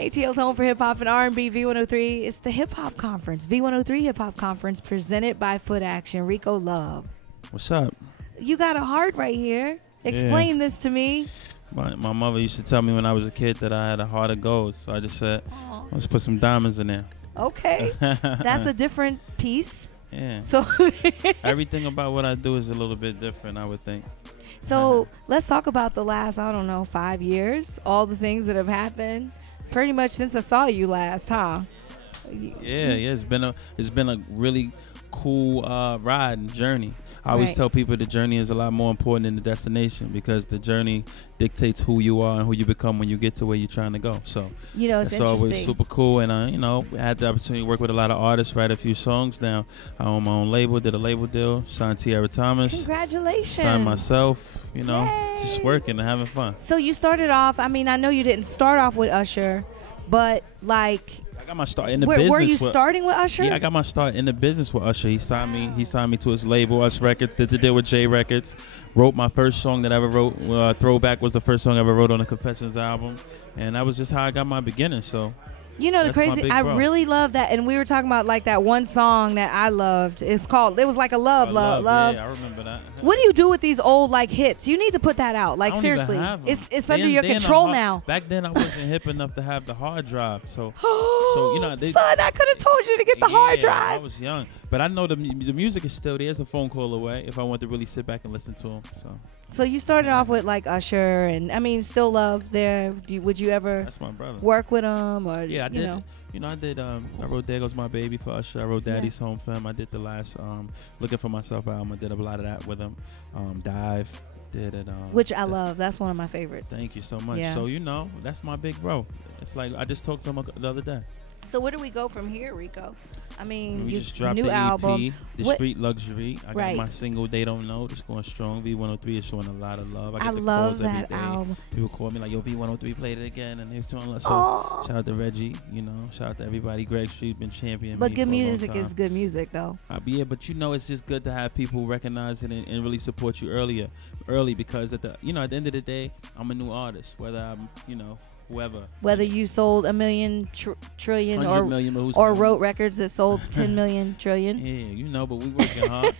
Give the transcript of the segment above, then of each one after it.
ATL's home for hip hop and R&B. V-103. It's the hip hop conference. V-103 hip hop conference presented by Foot Action. Rico Love. What's up? You got a heart right here. Explain this to me. My mother used to tell me when I was a kid that I had a heart of gold. So I just said, let's put some diamonds in there. Okay. That's a different piece. Yeah. So everything about what I do is a little bit different, I would think. So let's talk about the last, 5 years. All the things that have happened pretty much since I saw you last, huh? Yeah. It's been a really cool ride and journey. I always tell people the journey is a lot more important than the destination, because the journey dictates who you are and who you become when you get to where you're trying to go. So it's always super cool. And I had the opportunity to work with a lot of artists, write a few songs down. I own my own label, did a label deal, signed Tierra Thomas. Congratulations. Signed myself, just working and having fun. So you started off, I know you didn't start off with Usher, but like, I got my start in the business. Were you starting with Usher? Yeah, I got my start in the business with Usher. He signed me. He signed me to his label, Us Records. Did the deal with J Records. Wrote my first song that I ever wrote. Throwback was the first song I ever wrote on the Confessions album, and that was just how I got my beginning. So. The crazy, I really love that. And we were talking about like that one song that I loved. It was like a love. Yeah, I remember that. What do you do with these old like hits? You need to put that out. Like seriously, it's under your control now. Back then I wasn't hip enough to have the hard drive. So son, I could have told you to get the hard drive. I was young, but I know the music is still there. It's a phone call away if I want to really sit back and listen to them. So you started off with like Usher, and Still Love there. Would you ever? That's my brother. Work with him, or yeah, I did. I did. I wrote "There Goes My Baby" for Usher. I wrote "Daddy's Home" for him. I did the last "Looking for Myself" album. I did a lot of that with him. Dive did it. Which I love. That's one of my favorites. Thank you so much. Yeah. So that's my big bro. It's like I just talked to him the other day. So where do we go from here, Rico? We just dropped new the album, EP, The Street Luxury. I got my single They Don't Know. It's going strong. V-103 is showing a lot of love. I get the love calls that every day. album. People call me like, yo, V-103 played it again, and they're showing love. So shout out to Reggie, shout out to everybody. Greg Street been championing me. But good for a long music time. is good music, though. Yeah, but it's just good to have people recognize it and really support you early, because at the end of the day, I'm a new artist. Whether I'm whether you sold a million trillion or wrote records that sold 10 million trillion. Yeah, but we working hard.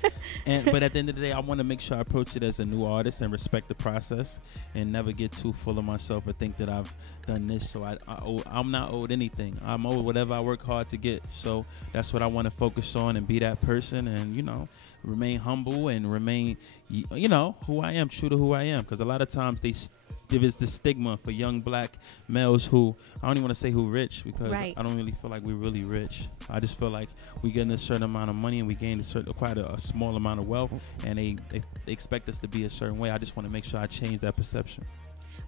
But at the end of the day, I want to make sure I approach it as a new artist and respect the process and never get too full of myself or think that I've done this. So I'm not owed anything. I'm owed whatever I work hard to get. So that's what I want to focus on and be that person and, remain humble and remain, who I am, true to who I am. Because a lot of times there is the stigma for young black males who, I don't even want to say who rich, because I don't really feel like we're really rich. I just feel like we get a certain amount of money and we gain quite a small amount of wealth, and they expect us to be a certain way. I just want to make sure I change that perception.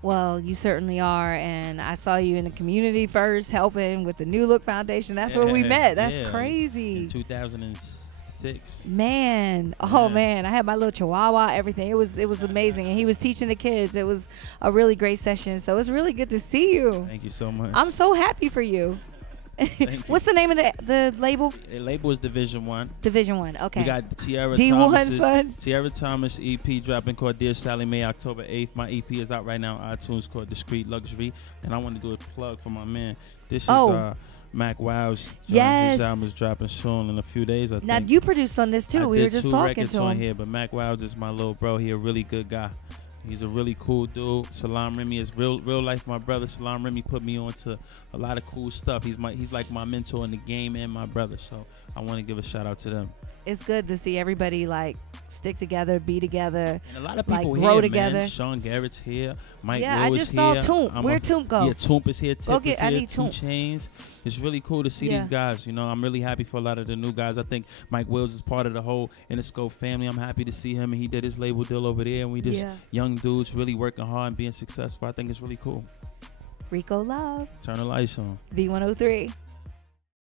Well, you certainly are, and I saw you in the community first helping with the New Look Foundation. That's where we met. That's crazy. In 2006. Man, man, I had my little chihuahua, everything. It was amazing, and he was teaching the kids. It was a really great session, so it's really good to see you. Thank you so much. I'm so happy for you. What's the name of the label? The label is Division 1. Division 1, okay. We got Tierra Thomas EP dropping called Dear Sally Mae, October 8th. My EP is out right now on iTunes called Discreet Luxury, and I want to do a plug for my man. This is Mac Wow's. Yes. His album is dropping soon in a few days, I think. Now, you produced on this, too. We were just talking to him. On here, but Mac Wow's is my little bro. He a really good guy. He's a really cool dude. Salam Remy is real life my brother. Salam Remy put me on to a lot of cool stuff. He's like my mentor in the game and my brother. So I want to give a shout out to them. It's good to see everybody like stick together, be together, and a lot of people grow here, together. Man. Sean Garrett's here. Mike Will I just saw Toomp. Where'd Toomp go? Yeah, Toomp is here. Tip is I here. need 2 Toomp. Chainz. It's really cool to see these guys. I'm really happy for a lot of the new guys. I think Mike Wills is part of the whole Interscope family. I'm happy to see him, and he did his label deal over there, and we just young dudes really working hard and being successful. I think it's really cool. Rico Love. Turn the lights on. V-103.